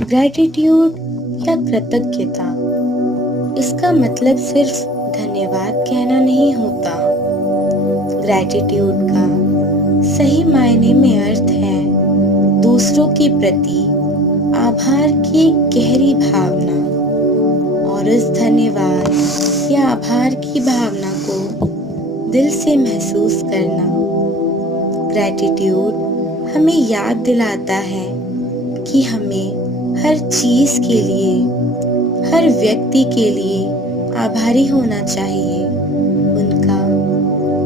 Gratitude या कृतज्ञता, इसका मतलब सिर्फ धन्यवाद कहना नहीं होता। ग्रैटिट्यूड का सही मायने में अर्थ है दूसरों के प्रति आभार की एक गहरी भावना, और इस धन्यवाद या आभार की भावना को दिल से महसूस करना। ग्रैटिट्यूड हमें याद दिलाता है कि हमें हर चीज़ के लिए, हर व्यक्ति के लिए आभारी होना चाहिए, उनका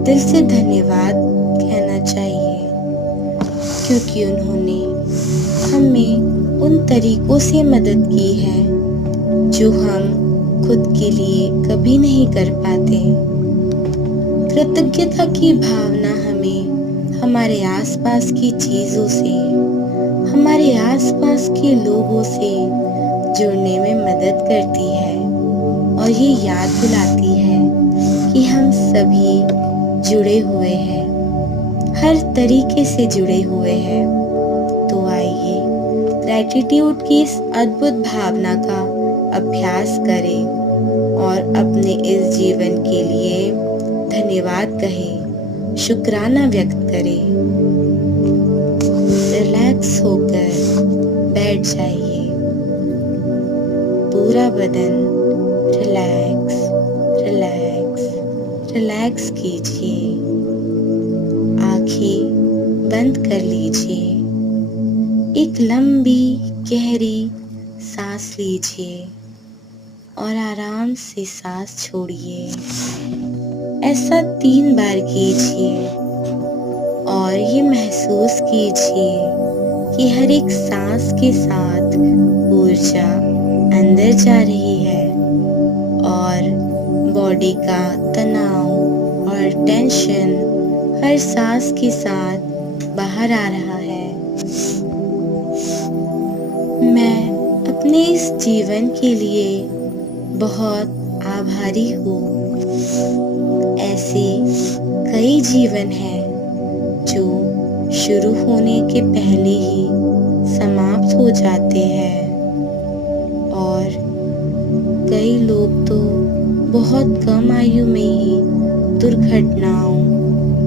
दिल से धन्यवाद कहना चाहिए, क्योंकि उन्होंने हमें उन तरीकों से मदद की है जो हम खुद के लिए कभी नहीं कर पाते। कृतज्ञता की भावना हमें हमारे आसपास की चीज़ों से, हमारे आसपास के लोगों से जुड़ने में मदद करती है और ये याद दिलाती है कि हम सभी जुड़े हुए हैं, हर तरीके से जुड़े हुए हैं। तो आइए ग्रैटिट्यूड की इस अद्भुत भावना का अभ्यास करें और अपने इस जीवन के लिए धन्यवाद कहें, शुक्राना व्यक्त करें। रिलैक्स होकर बैठ जाइए, पूरा बदन रिलैक्स रिलैक्स रिलैक्स कीजिए, आंखें बंद कर लीजिए, एक लंबी गहरी सांस लीजिए और आराम से सांस छोड़िए। ऐसा 3 बार कीजिए और ये महसूस कीजिए कि हर एक सांस के साथ ऊर्जा अंदर जा रही है और बॉडी का तनाव और टेंशन हर सांस के साथ बाहर आ रहा है। मैं अपने इस जीवन के लिए बहुत आभारी हूँ। ऐसे कई जीवन हैं जो शुरू होने के पहले ही समाप्त हो जाते हैं और कई लोग तो बहुत कम आयु में ही दुर्घटनाओं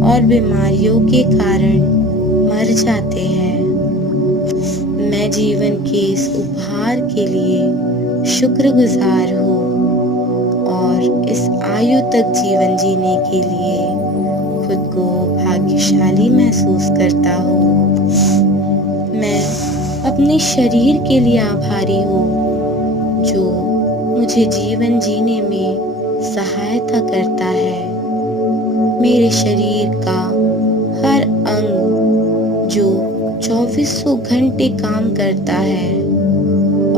और बीमारियों के कारण मर जाते हैं। मैं जीवन के इस उपहार के लिए शुक्रगुजार हूँ और इस आयु तक जीवन जीने के लिए खुद को भाग्यशाली महसूस करता हूँ। मैं अपने शरीर के लिए आभारी हूँ जो मुझे जीवन जीने में सहायता करता है। मेरे शरीर का हर अंग जो 2400 घंटे काम करता है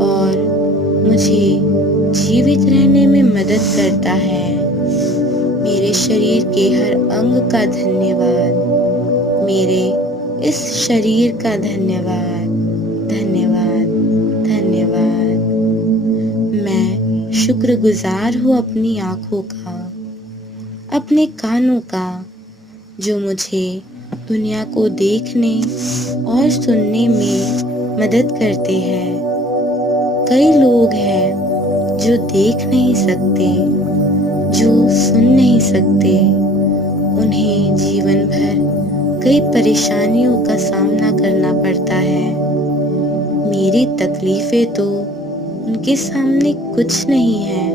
और मुझे जीवित रहने में मदद करता है। मेरे शरीर के हर अंग का धन्यवाद, मेरे इस शरीर का धन्यवाद, धन्यवाद, धन्यवाद। मैं शुक्रगुजार हूँ अपनी आँखों का, अपने कानों का, जो मुझे दुनिया को देखने और सुनने में मदद करते हैं। कई लोग हैं जो देख नहीं सकते, जो सुन नहीं सकते, उन्हें जीवन भर कई परेशानियों का सामना करना पड़ता है। मेरी तकलीफें तो उनके सामने कुछ नहीं है।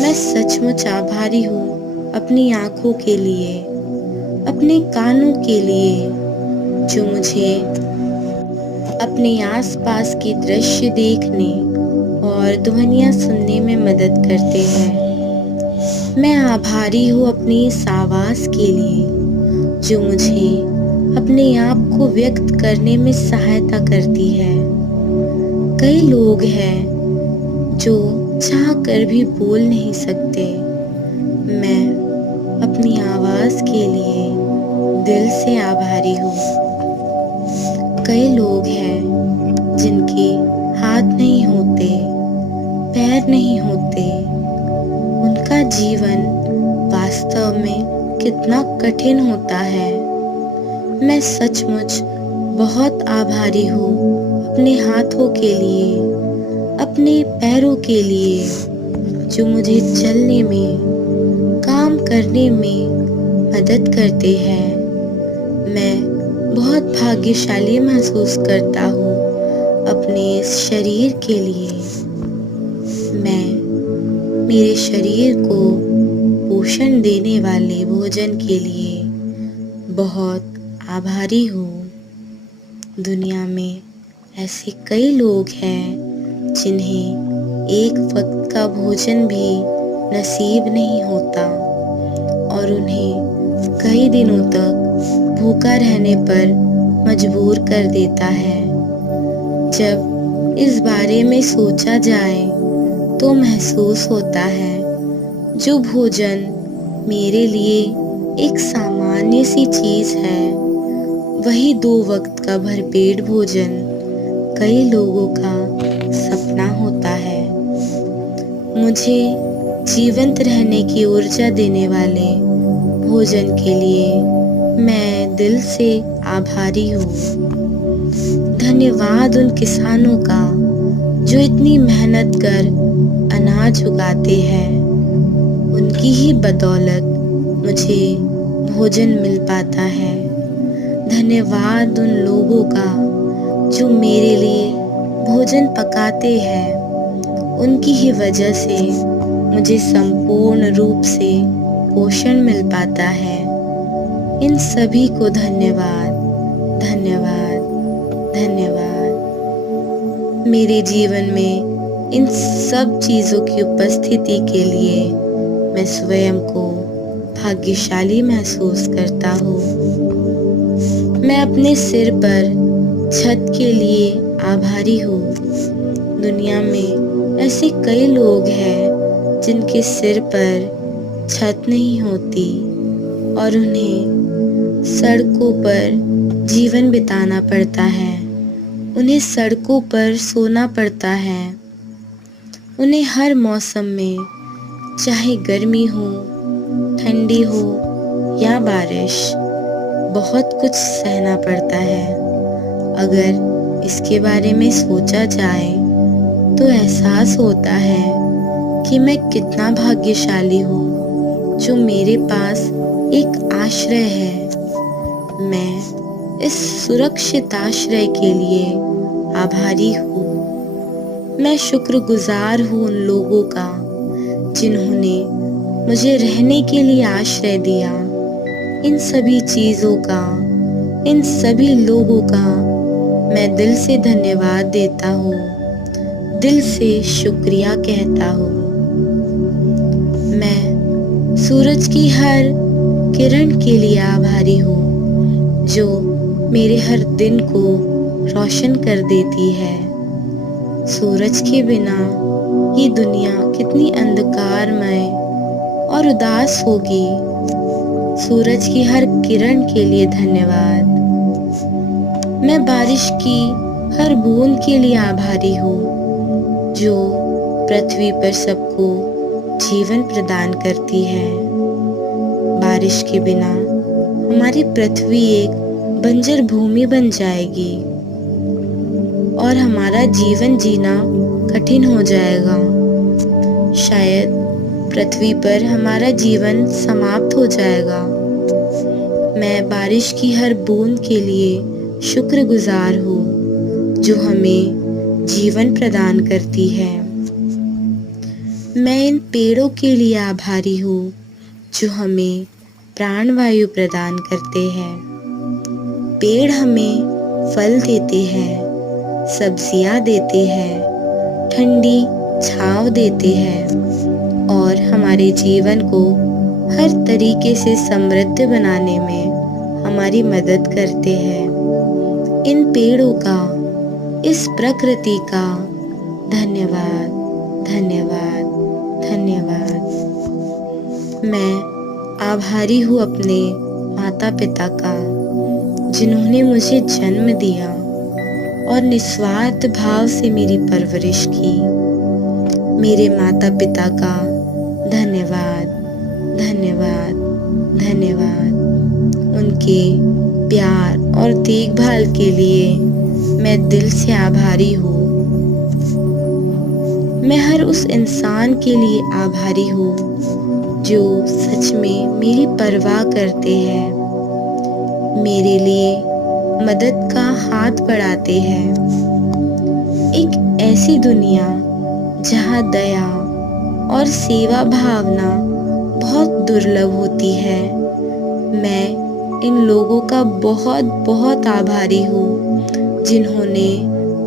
मैं सचमुच आभारी हूँ अपनी आँखों के लिए, अपने कानों के लिए, जो मुझे अपने आसपास के दृश्य देखने और ध्वनियाँ सुनने में मदद करते हैं। मैं आभारी हूँ अपनी इस आवाज़ के लिए जो मुझे अपने आप को व्यक्त करने में सहायता करती है। कई लोग हैं जो चाह कर भी बोल नहीं सकते। मैं अपनी आवाज़ के लिए दिल से आभारी हूँ। कई लोग हैं जिनके हाथ नहीं होते, पैर नहीं होते, उनका जीवन वास्तव में कितना कठिन होता है। मैं सचमुच बहुत आभारी हूँ अपने हाथों के लिए, अपने पैरों के लिए, जो मुझे चलने में, काम करने में मदद करते हैं। मैं बहुत भाग्यशाली महसूस करता हूँ अपने इस शरीर के लिए। मैं मेरे शरीर को पोषण देने वाले भोजन के लिए बहुत आभारी हूँ। दुनिया में ऐसे कई लोग हैं जिन्हें एक वक्त का भोजन भी नसीब नहीं होता और उन्हें कई दिनों तक भूखा रहने पर मजबूर कर देता है। जब इस बारे में सोचा जाए तो महसूस होता है जो भोजन मेरे लिए एक सामान्य सी चीज़ है, वही 2 वक्त का भरपेट भोजन कई लोगों का सपना होता है। मुझे जीवंत रहने की ऊर्जा देने वाले भोजन के लिए मैं दिल से आभारी हूँ। धन्यवाद उन किसानों का जो इतनी मेहनत कर अनाज उगाते हैं। उनकी ही बदौलत मुझे भोजन मिल पाता है। धन्यवाद उन लोगों का जो मेरे लिए भोजन पकाते हैं। उनकी ही वजह से मुझे संपूर्ण रूप से पोषण मिल पाता है। इन सभी को धन्यवाद, धन्यवाद, धन्यवाद। मेरे जीवन में इन सब चीज़ों की उपस्थिति के लिए मैं स्वयं को भाग्यशाली महसूस करता हूँ। मैं अपने सिर पर छत के लिए आभारी हूँ। दुनिया में ऐसे कई लोग हैं जिनके सिर पर छत नहीं होती और उन्हें सड़कों पर जीवन बिताना पड़ता है। उन्हें सड़कों पर सोना पड़ता है। उन्हें हर मौसम में, चाहे गर्मी हो, ठंडी हो या बारिश, बहुत कुछ सहना पड़ता है। अगर इसके बारे में सोचा जाए तो एहसास होता है कि मैं कितना भाग्यशाली हूँ जो मेरे पास एक आश्रय है। मैं इस सुरक्षित आश्रय के लिए आभारी हूँ। मैं शुक्रगुजार हूँ उन लोगों का जिन्होंने मुझे रहने के लिए आश्रय दिया। इन सभी चीज़ों का, इन सभी लोगों का मैं दिल से धन्यवाद देता हूँ, दिल से शुक्रिया कहता हूँ। मैं सूरज की हर किरण के लिए आभारी हूँ जो मेरे हर दिन को रोशन कर देती है। सूरज के बिना ये दुनिया कितनी अंधकारमय और उदास होगी। सूरज की हर किरण के लिए धन्यवाद। मैं बारिश की हर बूंद के लिए आभारी हूँ जो पृथ्वी पर सबको जीवन प्रदान करती है। बारिश के बिना हमारी पृथ्वी एक बंजर भूमि बन जाएगी और हमारा जीवन जीना कठिन हो जाएगा। शायद पृथ्वी पर हमारा जीवन समाप्त हो जाएगा। मैं बारिश की हर बूंद के लिए शुक्रगुजार हूँ जो हमें जीवन प्रदान करती है। मैं इन पेड़ों के लिए आभारी हूँ जो हमें प्राणवायु प्रदान करते हैं। पेड़ हमें फल देते हैं, सब्जियां देते हैं, ठंडी छांव देते हैं और हमारे जीवन को हर तरीके से समृद्ध बनाने में हमारी मदद करते हैं। इन पेड़ों का, इस प्रकृति का धन्यवाद, धन्यवाद, धन्यवाद। मैं आभारी हूँ अपने माता पिता का जिन्होंने मुझे जन्म दिया और निस्वार्थ भाव से मेरी परवरिश की। मेरे माता पिता का धन्यवाद, धन्यवाद, धन्यवाद। उनके प्यार और देखभाल के लिए मैं दिल से आभारी हूँ। मैं हर उस इंसान के लिए आभारी हूँ जो सच में मेरी परवाह करते हैं, मेरे लिए मदद का हाथ बढ़ाते हैं। एक ऐसी दुनिया जहाँ दया और सेवा भावना बहुत दुर्लभ होती है। मैं इन लोगों का बहुत बहुत आभारी हूँ जिन्होंने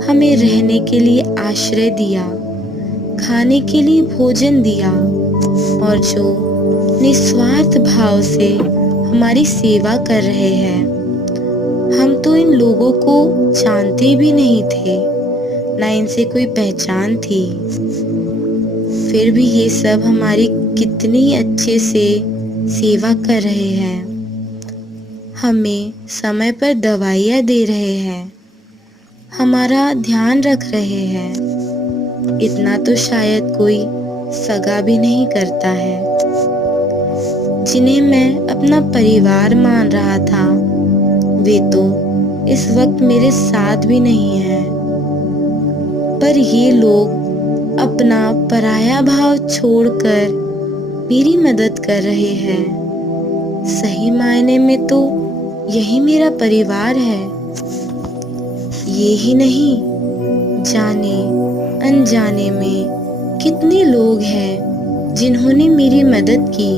हमें रहने के लिए आश्रय दिया, खाने के लिए भोजन दिया और जो निस्वार्थ भाव से हमारी सेवा कर रहे हैं। हम तो इन लोगों को जानते भी नहीं थे, ना इनसे कोई पहचान थी। फिर भी ये सब हमारी कितनी अच्छे से सेवा कर रहे हैं, हमें समय पर दवाइयाँ दे रहे हैं, हमारा ध्यान रख रहे हैं। इतना तो शायद कोई सगा भी नहीं करता है। जिन्हें मैं अपना परिवार मान रहा था, वे तो इस वक्त मेरे साथ भी नहीं हैं। पर ये लोग अपना पराया भाव छोड़कर मेरी मदद कर रहे हैं। सही मायने में तो यही मेरा परिवार है। ये ही नहीं, जाने अनजाने में कितने लोग हैं जिन्होंने मेरी मदद की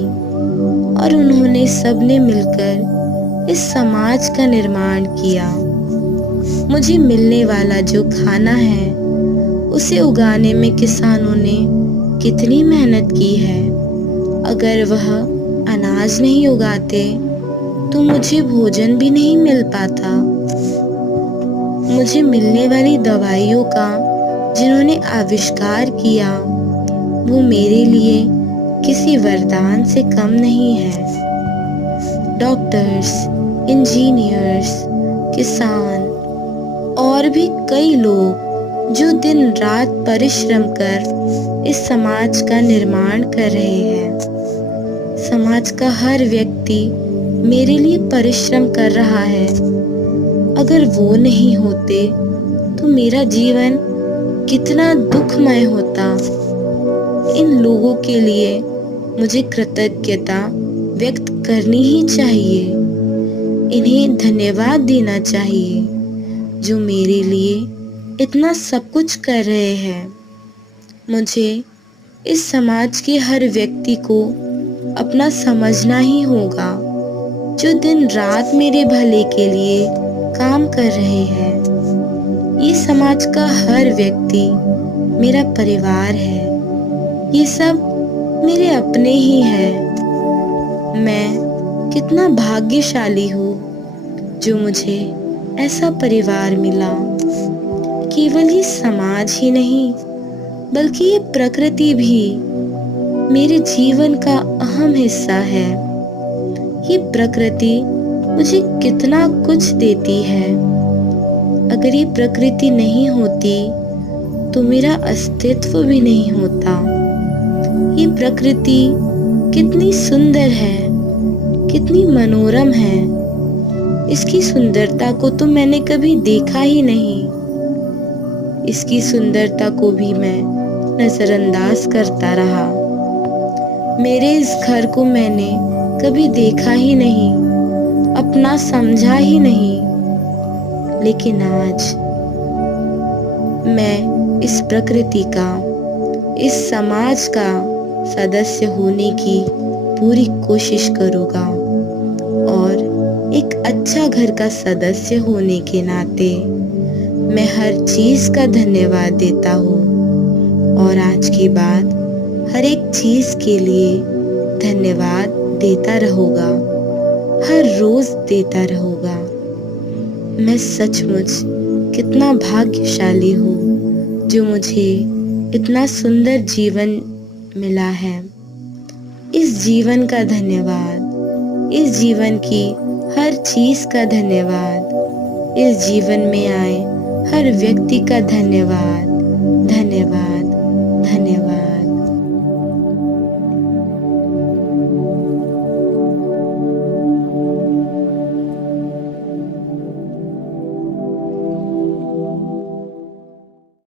और उन्होंने सबने मिलकर इस समाज का निर्माण किया। मुझे मिलने वाला जो खाना है उसे उगाने में किसानों ने कितनी मेहनत की है। अगर वह अनाज नहीं उगाते तो मुझे भोजन भी नहीं मिल पाता। मुझे मिलने वाली दवाइयों का जिन्होंने आविष्कार किया, वो मेरे लिए किसी वरदान से कम नहीं है। डॉक्टर्स, इंजीनियर्स, किसान और भी कई लोग जो दिन रात परिश्रम कर इस समाज का निर्माण कर रहे हैं। समाज का हर व्यक्ति मेरे लिए परिश्रम कर रहा है। अगर वो नहीं होते तो मेरा जीवन कितना दुखमय होता। इन लोगों के लिए मुझे कृतज्ञता व्यक्त करनी ही चाहिए। इन्हें धन्यवाद देना चाहिए जो मेरे लिए इतना सब कुछ कर रहे हैं। मुझे इस समाज के हर व्यक्ति को अपना समझना ही होगा जो दिन रात मेरे भले के लिए काम कर रहे हैं। ये समाज का हर व्यक्ति मेरा परिवार है। ये सब मेरे अपने ही हैं। मैं कितना भाग्यशाली हूँ जो मुझे ऐसा परिवार मिला। केवल ये समाज ही नहीं बल्कि ये प्रकृति भी मेरे जीवन का अहम हिस्सा है। ये प्रकृति मुझे कितना कुछ देती है। अगर ये प्रकृति नहीं होती तो मेरा अस्तित्व भी नहीं होता। ये प्रकृति कितनी सुंदर है, कितनी मनोरम है। इसकी सुंदरता को तो मैंने कभी देखा ही नहीं। इसकी सुंदरता को भी मैं नजरअंदाज करता रहा। मेरे इस घर को मैंने कभी देखा ही नहीं, अपना समझा ही नहीं। लेकिन आज मैं इस प्रकृति का, इस समाज का सदस्य होने की पूरी कोशिश करूँगा और एक अच्छा घर का सदस्य होने के नाते मैं हर चीज़ का धन्यवाद देता हूँ और आज के बाद हर एक चीज़ के लिए धन्यवाद देता रहूँगा, हर रोज़ देता रहूँगा। मैं सचमुच कितना भाग्यशाली हूँ जो मुझे इतना सुंदर जीवन मिला है। इस जीवन का धन्यवाद, इस जीवन की हर चीज़ का धन्यवाद, इस जीवन में आए हर व्यक्ति का धन्यवाद।